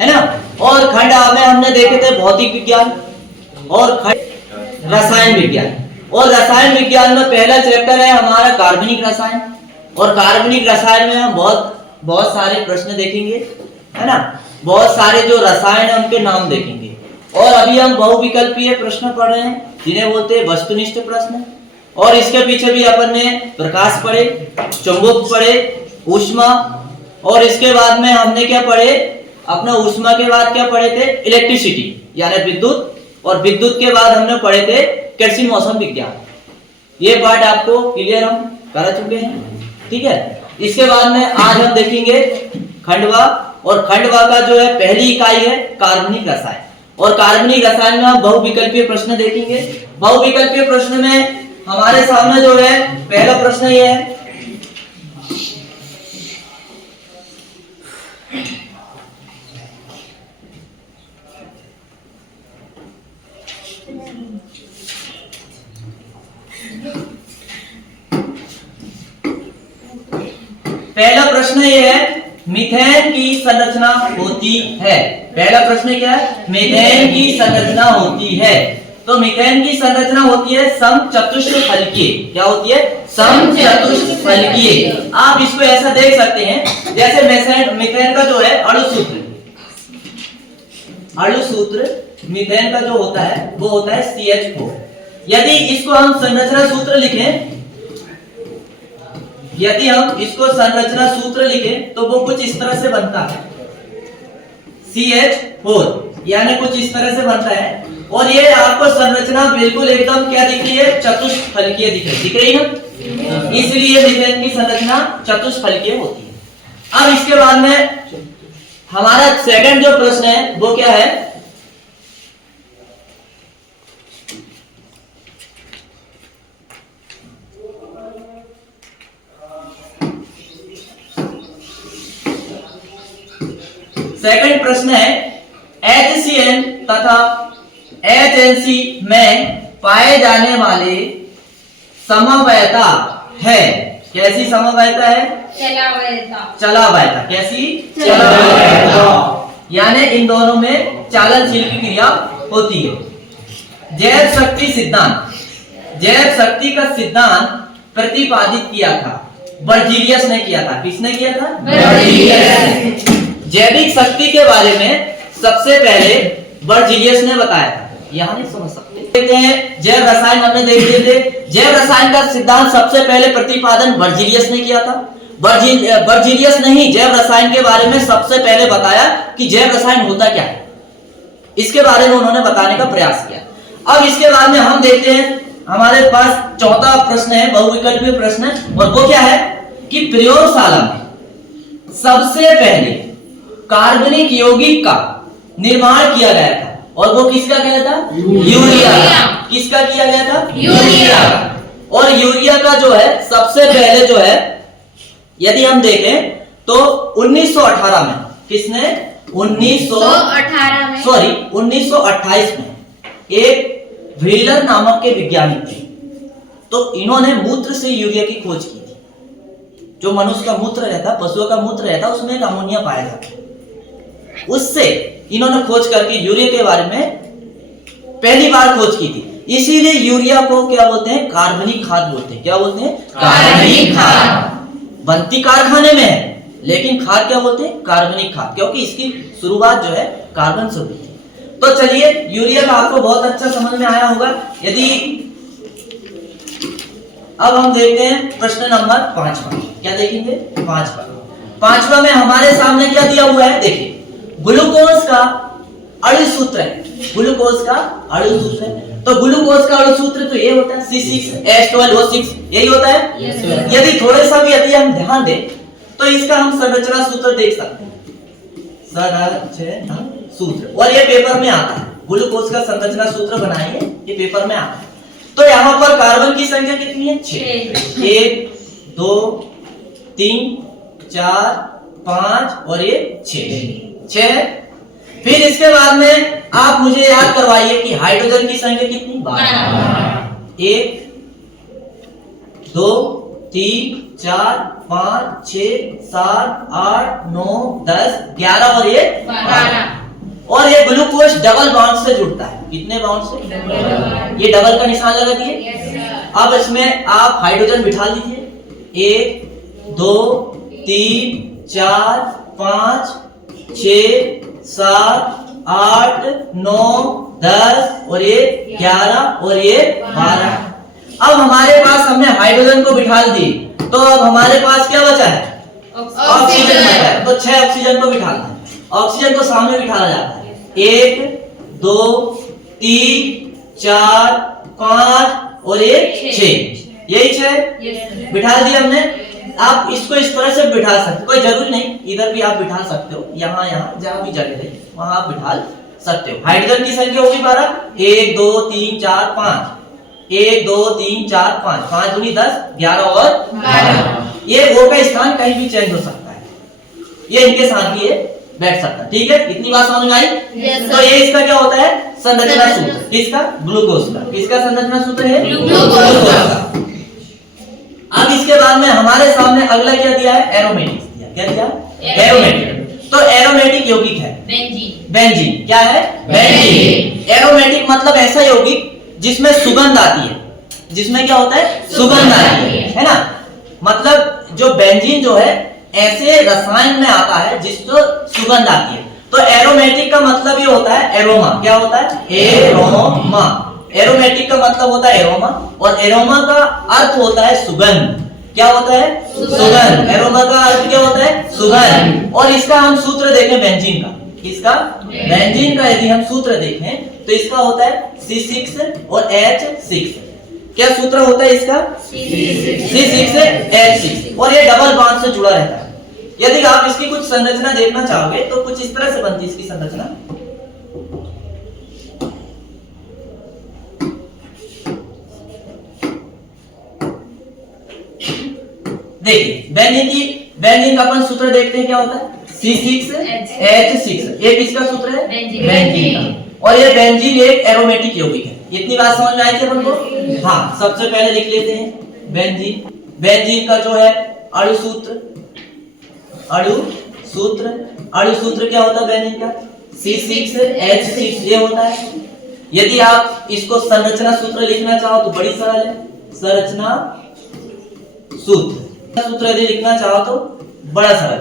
है ना। और खंड आ में हमने देखे थे भौतिक विज्ञान और खंड रसायन विज्ञान। और रसायन विज्ञान में पहला चैप्टर है हमारा कार्बनिक रसायन। और कार्बनिक रसायन में हम बहुत सारे प्रश्न देखेंगे, है ना। बहुत सारे जो रसायन है उनके नाम देखेंगे। और अभी हम बहुविकल्पीय प्रश्न पढ़ रहे हैं जिन्हें बोलते हैं वस्तुनिष्ठ प्रश्न। और इसके पीछे भी अपन ने प्रकाश पढ़े, चुंबक पढ़े, ऊष्मा, और इसके बाद में हमने क्या पढ़े, अपना ऊष्मा के बाद क्या पढ़े थे, इलेक्ट्रिसिटी यानी विद्युत। और विद्युत के बाद हमने पढ़े थे कृषि मौसम विज्ञान। ये पार्ट आपको क्लियर हम कर चुके हैं, ठीक है। इसके बाद में आज हम देखेंगे खंडवा। और खंडवा का जो है पहली इकाई है कार्बनिक रसायन। और कार्बनिक रसायन में हम बहुविकल्पीय प्रश्न देखेंगे। बहुविकल्पीय प्रश्न में हमारे सामने जो है पहला प्रश्न ये है, पहला प्रश्न ये है मीथेन की संरचना होती है। पहला प्रश्न क्या है, मीथेन की संरचना होती है। तो मीथेन की संरचना होती है समचतुष्फलकीय। क्या होती है, समचतुष्फलकीय। आप इसको ऐसा देख सकते हैं जैसे मीथेन का जो है अणु सूत्र मीथेन का जो होता है वो होता है CH4। यदि इसको हम संरचना सूत्र लिखें, यदि हम इसको संरचना सूत्र लिखें तो वो कुछ इस तरह से बनता है, CH4 यानी कुछ इस तरह से बनता है। और ये आपको संरचना बिल्कुल एकदम क्या दिख रही है, चतुष्फलकीय दिख रही है ना, इसलिए मीथेन की संरचना चतुष्फलकीय होती है। अब इसके बाद में हमारा सेकंड जो प्रश्न है वो क्या है, सेकंड प्रश्न है HCN तथा HNC में पाए जाने वाले समवायता है। कैसी समवायता है, चलावयता। कैसी, चलावयता। यानी इन दोनों में चालनशील की क्रिया होती है। जैव शक्ति का सिद्धांत प्रतिपादित किया था बर्जीलियस ने किया था। किसने किया था, बर्जीलियस। जैविक शक्ति के बारे में सबसे पहले बर्जीलियस ने बताया था। यहाँ नहीं समझ सकते, देखते हैं जैव रसायन हमने देख लिए थे। जैव रसायन का सिद्धांत सबसे पहले प्रतिपादन बर्जीलियस ने किया था। बर्जीलियस ने ही जैव रसायन के बारे में सबसे पहले बताया कि जैव रसायन होता क्या है, इसके बारे में उन्होंने बताने का प्रयास किया। अब इसके बाद में हम देखते हैं हमारे पास चौथा प्रश्न है बहुविकल्पीय प्रश्न। और वो क्या है कि प्रयोगशाला में सबसे पहले कार्बनिक यौगिक का निर्माण किया गया था। और वो किसका किया था, यूरिया। किसका किया गया था, यूरिया। और यूरिया का जो है सबसे पहले जो है यदि हम देखें तो 1918 में, किसने, 1928 में एक व्हीलर नामक के वैज्ञानिक थे। तो इन्होंने मूत्र से यूरिया की खोज की थी। जो मनुष्य का मूत्र रहता, पशुओं का मूत्र रहता, उसमें एक अमोनिया पाया जाता है। उससे इन्होंने खोज करके यूरिया के बारे में पहली बार खोज की थी। इसीलिए यूरिया को क्या बोलते हैं, कार्बनिक खाद बोलते हैं। क्या बोलते हैं, कार्बनिक खाद। बनती कारखाने में है लेकिन खाद क्या बोलते हैं, कार्बनिक खाद, क्योंकि इसकी शुरुआत जो है कार्बन से हुई थी। तो चलिए यूरिया का आपको बहुत अच्छा समझ में आया होगा। यदि अब हम देखते हैं प्रश्न नंबर 5। क्या देखेंगे, 5 में हमारे सामने क्या दिया हुआ है, देखिए ग्लूकोज का अणु सूत्र है। ग्लूकोज का अणु सूत्र है। तो ग्लूकोज का अणु सूत्र तो ये होता है C6H12O6, यही होता है। यदि थोड़े सा भी यदि हम ध्यान दें तो इसका हम संरचना सूत्र देख सकते हैं, संरचना सूत्र। और ये पेपर में आता है, ग्लूकोज का संरचना सूत्र बनाइए, ये पेपर में आता है। तो यहाँ पर कार्बन की संख्या कितनी है, 6। 1 2 3 4 5 और ये 6। फिर इसके बाद में आप मुझे याद करवाइए कि हाइड्रोजन की संख्या कितनी, 12। 1 2 3 4 5 6 7 8 9 10 11 और ये 12 और ये ग्लूकोज डबल बॉन्ड से जुड़ता है। कितने बॉन्ड से? ये डबल का निशान लगा दिए। अब इसमें आप हाइड्रोजन बिठा दीजिए। 1 2 3 4 5 6 7 8 9 10 और ये 11 और ये 12। अब हमारे पास हमने हाइड्रोजन को बिठा दी, तो अब हमारे पास क्या बचा है? ऑक्सीजन बचा है। तो 6 ऑक्सीजन को बिठाना है। ऑक्सीजन को सामने बिठाया जाता है। 1 2 3 4 5 और ये 6। यही 6 बिठा दिया हमने। आप इसको इस तरह से बिठा सकते, कोई जरूरी नहीं, इधर भी आप बिठा सकते हो, यहाँ जहाँ भी जगह है वहां आप बिठा सकते हो। हाइड्रोजन की संख्या होगी 12। 1 2 3 4 5 1 2 3 4 5 5 दूनी 10 11 और 12। ये O का स्थान कहीं भी चेंज हो सकता है, ये इनके साथ भी ये बैठ सकता है। ठीक है, इतनी बात समझ में आई? तो ये इसका क्या होता है? संरचना सूत्र। किसका? ग्लूकोज का। किसका संरचना सूत्र है? ग्लूकोज का। अब इसके बाद में हमारे सामने अगला क्या दिया है? एरोमेटिक दिया। क्या दिया? एरोमेटिक। तो एरोमेटिक यौगिक है बेंजीन। बेंजीन क्या है? बेंजीन। एरोमेटिक मतलब ऐसा यौगिक जिसमें सुगंध आती है। जिसमें क्या होता है? सुगंध आती है ना। मतलब जो बेंजीन जो है ऐसे रसायन में आता है जिसको सुगंध आती है। तो एरोमेटिक का मतलब ये होता है एरोमा। क्या होता है? एरोमा। एरोमेटिक का मतलब होता है एरोमा, और एरोमा का अर्थ होता है सुगंध। क्या होता है? सुगंध। एरोमा का अर्थ क्या होता है? सुगंध। और इसका हम सूत्र देखें बेंजीन का। इसका बेंजीन का यदि हम सूत्र देखें तो इसका होता है C6 और H6। क्या सूत्र होता है इसका? C6 H6। और ये डबल बॉन्ड से जुड़ा रहता है। यदि आप इसकी कुछ संरचना देखना चाहोगे तो कुछ इस तरह से बनती है इसकी संरचना। देखिए बेंजीन का अपन सूत्र देखते हैं। क्या होता है? C6H6। ये किसका सूत्र है? बेंजीन का। और ये बेंजीन एक एरोमेटिक यौगिक है। इतनी बात समझ में आई थी अपन को? हाँ, सबसे पहले लिख लेते हैं बेंजीन। बेंजीन का जो है अणु सूत्र क्या होता है बेंजीन का? C6H6 ये होता है। यदि आप इसको संरचना सूत्र लिखना चाहो तो बड़ी सरल है। संरचना सूत्र यदि लिखना चाहो तो बड़ा सरल।